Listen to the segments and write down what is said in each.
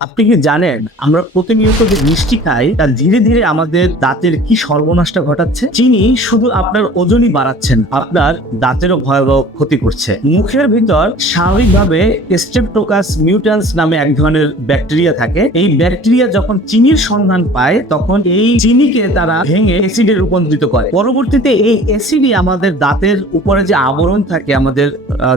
আপনি কি জানেন আমরা প্রতিনিয়ত যে মিষ্টি খাই তা ধীরে ধীরে আমাদের দাঁতের কি সর্বনাশটা ঘটাচ্ছে? চিনি শুধু আপনার ওজনই বাড়াচ্ছেন, আপনার দাঁতেরও ভয়াবহ ক্ষতি করছে। মুখের ভিতর স্বাভাবিকভাবে স্ট্রেপ্টোকাস মিউট্যান্স নামে এক ধরনের ব্যাকটেরিয়া থাকে। এই ব্যাকটেরিয়া যখন চিনির সন্ধান পায় তখন এই চিনিকে তারা ভেঙে অ্যাসিডে রূপান্তরিত করে। পরবর্তীতে এই অ্যাসিডই আমাদের দাঁতের উপরে যে আবরণ থাকে, আমাদের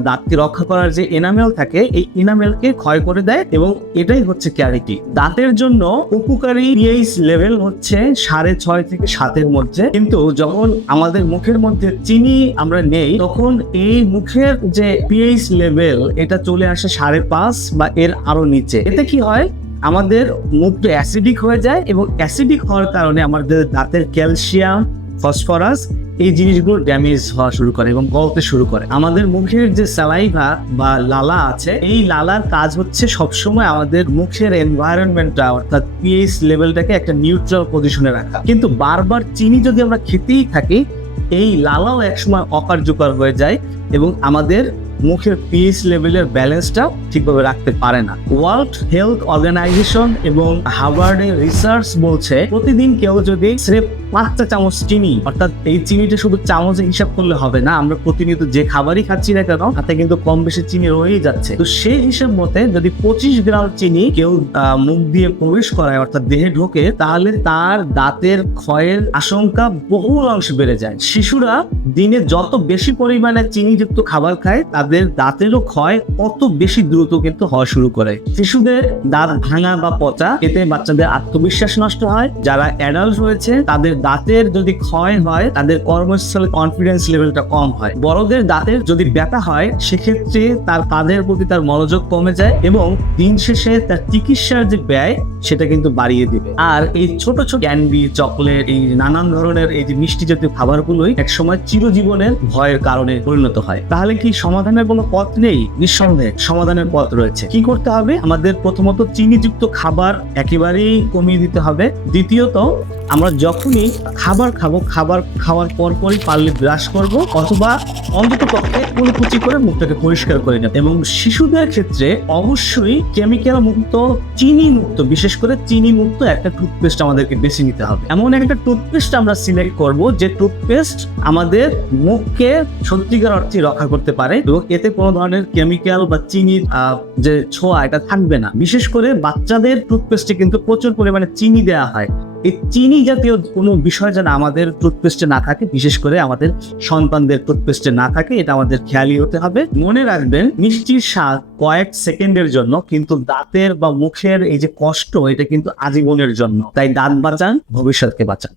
দাঁতকে রক্ষা করার যে এনামেল থাকে, এই এনামেলকে ক্ষয় করে দেয় এবং এটাই হচ্ছে ক্যাভিটি। দাঁতের জন্য উপকারী পিএইচ লেভেল হচ্ছে 6.5 থেকে 7 মধ্যে, কিন্তু যখন আমাদের মুখের মধ্যে চিনি আমরা নেই তখন এই মুখের যে পিএইচ লেভেল এটা চলে আসে 5.5 বা এর আরো নিচে। এতে কি হয়, আমাদের মুখটা অ্যাসিডিক হয়ে যায় এবং অ্যাসিডিক হওয়ার কারণে আমাদের দাঁতের ক্যালসিয়াম, ফসফরাস এই জিনিসগুলো ড্যামেজ হওয়া শুরু করে এবং গলতে শুরু করে। আমাদের মুখের যে স্যালাইভা বা লালা আছে, এই লালার কাজ হচ্ছে সবসময় আমাদের মুখের এনভায়রনমেন্টটা অর্থাৎ পিএইচ লেভেলটাকে একটা নিউট্রাল পজিশনে রাখা। কিন্তু বারবার চিনি যদি আমরা খেতেই থাকি, এই লালাও একসময় অকার্যকর হয়ে যায় এবং আমাদের মুখের পিএইচ লেভেলের ব্যালেন্সটা ঠিকভাবে রাখতে পারে না। ওয়ার্ল্ড হেলথ অর্গানাইজেশন এবং হার্ভার্ডের রিসার্চ বলছে প্রতিদিন কেউ যদি স্রেফ 5টা চামচ চিনি, অর্থাৎ এই চিনিটা শুধু চামচে হিসাব করলে হবে না, আমরা প্রতিনিয়ত যে খাবারই খাচ্ছি না কেন তাতে কিন্তু কম বেশি চিনি রয়েই যাচ্ছে। তো সেই হিসাব মতে যদি 25 গ্রাম চিনি কেউ মুখ দিয়ে প্রবেশ করায় অর্থাৎ দেহে ঢোকে, তাহলে তার দাঁতের ক্ষয়ের আশঙ্কা বহু অংশে বেড়ে যায়। শিশুরা দিনে যত বেশি পরিমাণে চিনিযুক্ত খাবার খায় তাদের দাঁতেরও ক্ষয় অত বেশি দ্রুত কিন্তু হওয়া শুরু করে। শিশুদের দাঁত ভাঙা বা পচা, এতে বাচ্চাদের আত্মবিশ্বাস নষ্ট হয়। যারা অ্যাডাল্ট হয়েছে তাদের দাঁতের যদি ক্ষয় হয় তাদের কর্মস্থলে কনফিডেন্স লেভেলটা কম হয়। বড়দের দাঁতের যদি ব্যথা হয় সেক্ষেত্রে তার কাঁধের প্রতি তার মনোযোগ কমে যায় এবং দিন শেষে তার চিকিৎসার যে ব্যয় সেটা কিন্তু বাড়িয়ে দিবে। আর এই ছোট ছোট ক্যান্ডি, চকলেট, এই নানান ধরনের এই যে মিষ্টি জাতীয় খাবারগুলোই একসময় চিরজীবনের ভয়ের কারণে পরিণত হয়। তাহলে কি সমাধানের কোনো পথ নেই? নিঃসন্দেহে সমাধানের পথ রয়েছে। কি করতে হবে? আমাদের প্রথমত চিনিযুক্ত খাবার একেবারেই কমিয়ে দিতে হবে। দ্বিতীয়ত, আমরা যখনই খাবার খাবো, খাবার খাওয়ার পরপরই পারলে ব্রাশ করব অথবা অন্তত পক্ষে কুচি করে মুখটাকে পরিষ্কার করে নেব। এবং শিশুদের ক্ষেত্রে অবশ্যই কেমিক্যাল মুক্ত, চিনি মুক্ত, বিশেষ করে চিনি মুক্ত একটা টুথপেস্ট আমাদেরকে বেছে নিতে হবে। এমন একটা টুথপেস্ট আমরা সিলেক্ট করব যে টুথপেস্ট আমাদের মুখকে সত্যিকার অর্থে রক্ষা করতে পারে এবং এতে কোনো ধরনের কেমিক্যাল বা চিনির যে ছোঁয়া এটা থাকবে না। বিশেষ করে বাচ্চাদের টুথপেস্টে কিন্তু প্রচুর পরিমাণে চিনি দেওয়া হয়। এই চিনি জাতীয় কোনো বিষয় যেন আমাদের টুথপেস্টে না থাকে, বিশেষ করে আমাদের সন্তানদের টুথপেস্টে না থাকে, এটা আমাদের খেয়ালই হতে হবে। মনে রাখবেন, মিষ্টির স্বাদ কয়েক সেকেন্ডের জন্য, কিন্তু দাঁতের বা মুখের এই যে কষ্ট এটা কিন্তু আজীবনের জন্য। তাই দাঁত বাঁচান, ভবিষ্যৎকে বাঁচান।